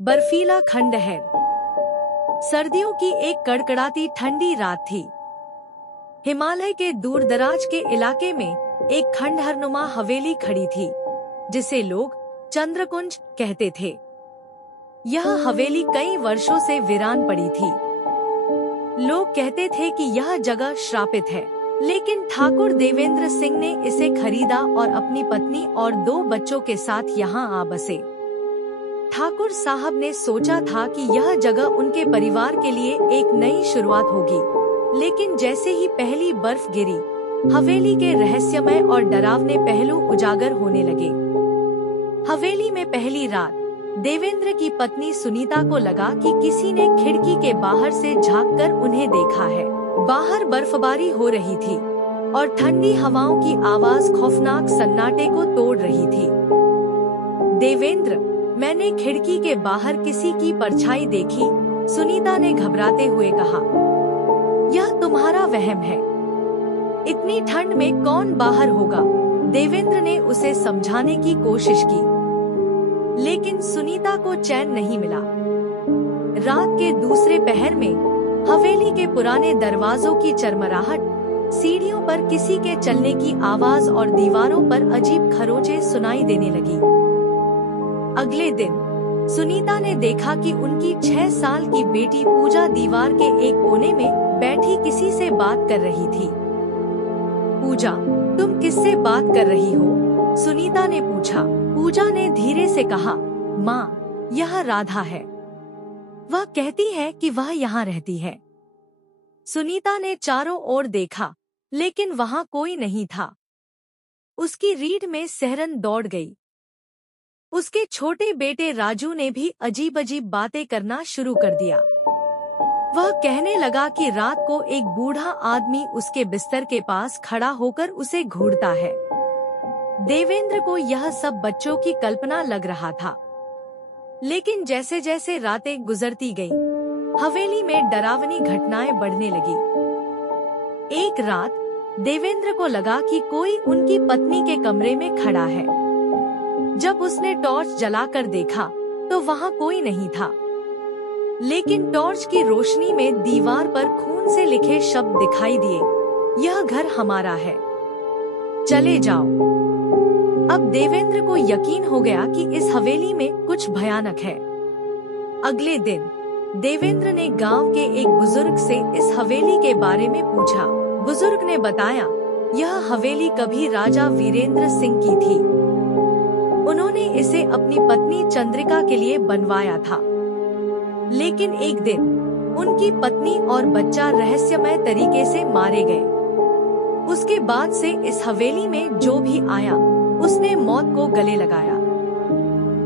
बर्फीला खंडहर। सर्दियों की एक कड़कड़ाती ठंडी रात थी। हिमालय के दूरदराज के इलाके में एक खंडहरनुमा हवेली खड़ी थी, जिसे लोग चंद्रकुंज कहते थे। यह हवेली कई वर्षों से वीरान पड़ी थी। लोग कहते थे कि यह जगह श्रापित है, लेकिन ठाकुर देवेंद्र सिंह ने इसे खरीदा और अपनी पत्नी और 2 बच्चों के साथ यहाँ आ बसे। ठाकुर साहब ने सोचा था कि यह जगह उनके परिवार के लिए एक नई शुरुआत होगी, लेकिन जैसे ही पहली बर्फ गिरी, हवेली के रहस्यमय और डरावने पहलू उजागर होने लगे। हवेली में पहली रात देवेंद्र की पत्नी सुनीता को लगा कि किसी ने खिड़की के बाहर से झांककर उन्हें देखा है। बाहर बर्फबारी हो रही थी और ठंडी हवाओं की आवाज खौफनाक सन्नाटे को तोड़ रही थी। देवेंद्र, मैंने खिड़की के बाहर किसी की परछाई देखी, सुनीता ने घबराते हुए कहा। यह तुम्हारा वहम है। इतनी ठंड में कौन बाहर होगा? देवेंद्र ने उसे समझाने की कोशिश की, लेकिन सुनीता को चैन नहीं मिला। रात के दूसरे पहर में हवेली के पुराने दरवाजों की चरमराहट, सीढ़ियों पर किसी के चलने की आवाज और दीवारों पर अजीब खरोंचें सुनाई देने लगी। अगले दिन सुनीता ने देखा कि उनकी 6 साल की बेटी पूजा दीवार के एक कोने में बैठी किसी से बात कर रही थी। पूजा, तुम किससे बात कर रही हो? सुनीता ने पूछा। पूजा ने धीरे से कहा, माँ, यह राधा है। वह कहती है कि वह यहाँ रहती है। सुनीता ने चारों ओर देखा, लेकिन वहाँ कोई नहीं था। उसकी रीढ़ में सिहरन दौड़ गई। उसके छोटे बेटे राजू ने भी अजीब अजीब बातें करना शुरू कर दिया। वह कहने लगा कि रात को एक बूढ़ा आदमी उसके बिस्तर के पास खड़ा होकर उसे घूरता है। देवेंद्र को यह सब बच्चों की कल्पना लग रहा था, लेकिन जैसे जैसे रातें गुजरती गईं, हवेली में डरावनी घटनाएं बढ़ने लगी। एक रात देवेंद्र को लगा कि कोई उनकी पत्नी के कमरे में खड़ा है। जब उसने टॉर्च जलाकर देखा तो वहाँ कोई नहीं था, लेकिन टॉर्च की रोशनी में दीवार पर खून से लिखे शब्द दिखाई दिए, यह घर हमारा है, चले जाओ। अब देवेंद्र को यकीन हो गया कि इस हवेली में कुछ भयानक है। अगले दिन देवेंद्र ने गांव के एक बुजुर्ग से इस हवेली के बारे में पूछा। बुजुर्ग ने बताया, यह हवेली कभी राजा वीरेंद्र सिंह की थी। उन्होंने इसे अपनी पत्नी चंद्रिका के लिए बनवाया था, लेकिन एक दिन उनकी पत्नी और बच्चा रहस्यमय तरीके से मारे गए। उसके बाद से इस हवेली में जो भी आया, उसने मौत को गले लगाया।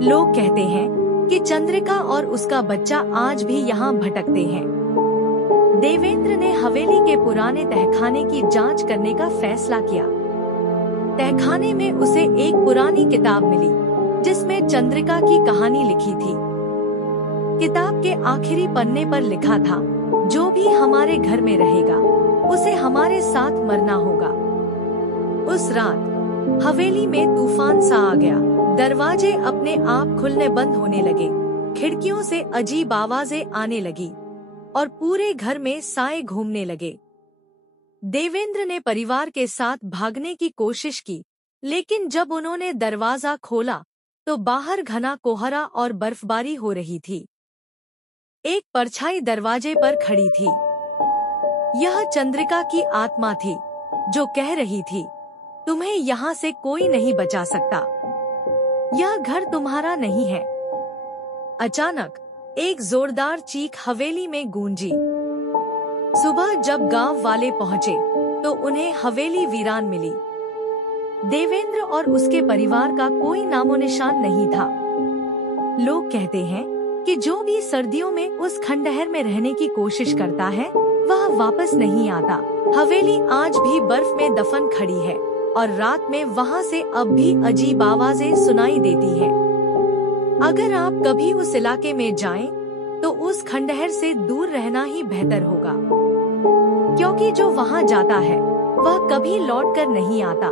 लोग कहते हैं कि चंद्रिका और उसका बच्चा आज भी यहाँ भटकते हैं। देवेंद्र ने हवेली के पुराने तहखाने की जांच करने का फैसला किया। तहखाने में उसे एक पुरानी किताब मिली, जिसमें चंद्रिका की कहानी लिखी थी। किताब के आखिरी पन्ने पर लिखा था, जो भी हमारे घर में रहेगा, उसे हमारे साथ मरना होगा। उस रात हवेली में तूफान सा आ गया। दरवाजे अपने आप खुलने बंद होने लगे, खिड़कियों से अजीब आवाजें आने लगी और पूरे घर में साए घूमने लगे। देवेंद्र ने परिवार के साथ भागने की कोशिश की, लेकिन जब उन्होंने दरवाजा खोला तो बाहर घना कोहरा और बर्फबारी हो रही थी। एक परछाई दरवाजे पर खड़ी थी। यह चंद्रिका की आत्मा थी, जो कह रही थी, तुम्हें यहाँ से कोई नहीं बचा सकता, यह घर तुम्हारा नहीं है। अचानक एक जोरदार चीख हवेली में गूंजी। सुबह जब गांव वाले पहुंचे तो उन्हें हवेली वीरान मिली। देवेंद्र और उसके परिवार का कोई नामो निशान नहीं था। लोग कहते हैं कि जो भी सर्दियों में उस खंडहर में रहने की कोशिश करता है, वह वापस नहीं आता। हवेली आज भी बर्फ में दफन खड़ी है और रात में वहाँ से अब भी अजीब आवाजें सुनाई देती है। अगर आप कभी उस इलाके में जाएं, तो उस खंडहर से दूर रहना ही बेहतर होगा, क्योंकि जो वहाँ जाता है वह कभी लौटकर नहीं आता।